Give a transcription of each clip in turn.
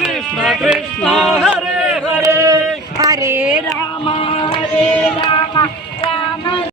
Krishna Krishna Hare Hare Hare Rama Rama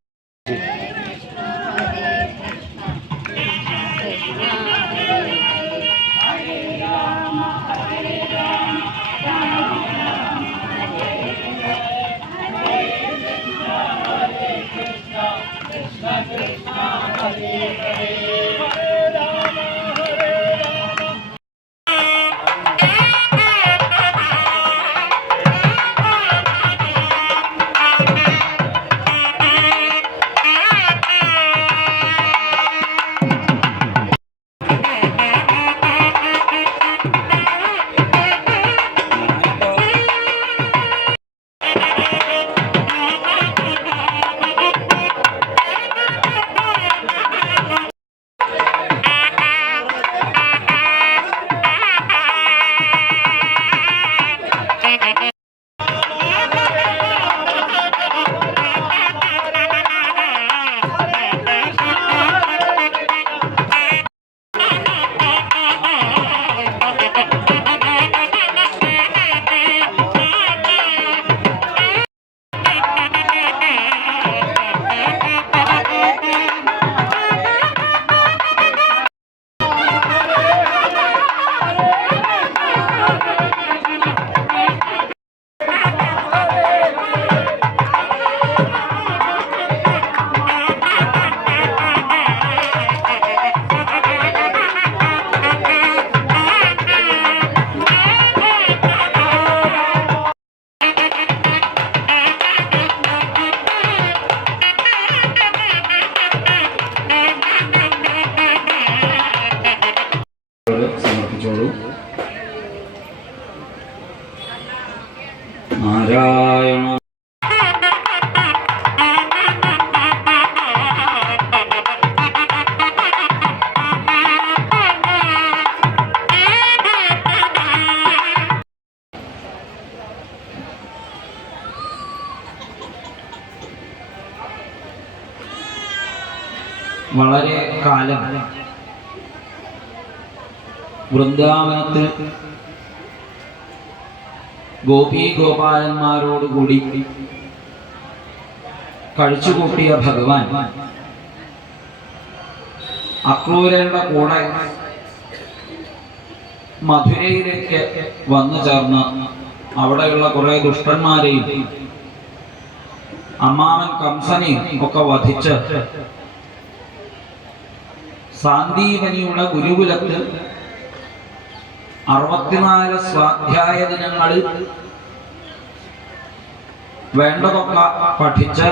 Narayana വളരെ കാലം വൃന്ദാവനത്തിൽ ഗോപീ ഗോപാലന്മാരോടുകൂടി കഴിച്ചുകൂട്ടിയ ഭഗവാൻ അക്രൂരരുടെ കൂടെ മധുരയിലേക്ക് വന്നു ചേർന്ന് അവിടെയുള്ള കുറെ ദുഷ്ടന്മാരെയും അമ്മാവൻ കംസനെയും ഒക്കെ വധിച്ച് സാന്ദീപനിയുടെ ഗുരുകുലത്തിൽ 64 സ്വാധ്യായ ദിനങ്ങളിൽ വേണ്ടതൊക്കെ പഠിച്ച്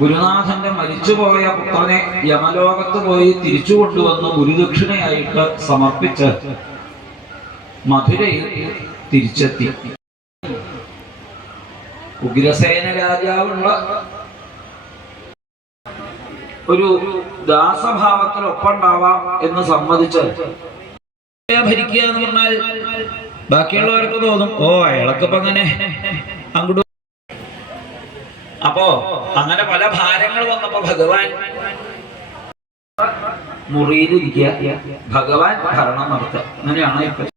ഗുരുനാഥന്റെ മരിച്ചുപോയ പുത്രനെ യമലോകത്ത് പോയി തിരിച്ചു കൊണ്ടുവന്ന് ഗുരുദക്ഷിണയായിട്ട് സമർപ്പിച്ച് മധുരയിൽ തിരിച്ചെത്തി. ഉഗ്രസേന രാജാവുള്ള ഒരു ദാസഭാവത്തിൽ ഒപ്പുണ്ടാവാം എന്ന് സമ്മതിച്ച് ഭരിക്കുക എന്ന് പറഞ്ഞാൽ ബാക്കിയുള്ളവർക്ക് തോന്നും, ഓ അയാൾക്കിപ്പോ അങ്ങനെ അങ്ങോട്ട്. അപ്പോ അങ്ങനെ പല ഭാരങ്ങൾ വന്നപ്പോ ഭഗവാൻ മുറിയിലിരിക്കുക, ഭഗവാൻ ഭരണം നടത്തുക, അങ്ങനെയാണ് ഇപ്പൊ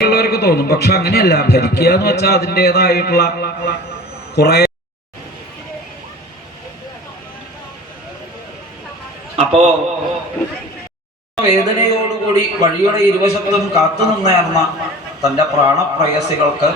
ഉള്ളവർക്ക് തോന്നും. പക്ഷെ അങ്ങനെയല്ല, ഭരിക്കുക എന്ന് വെച്ചാൽ അതിൻ്റെതായിട്ടുള്ള കുറെ. അപ്പോ വേദനയോടുകൂടി വഴിയുടെ ഇരുവശത്തും കാത്തുനിന്നേർന്ന തന്റെ പ്രാണപ്രയസികൾക്ക്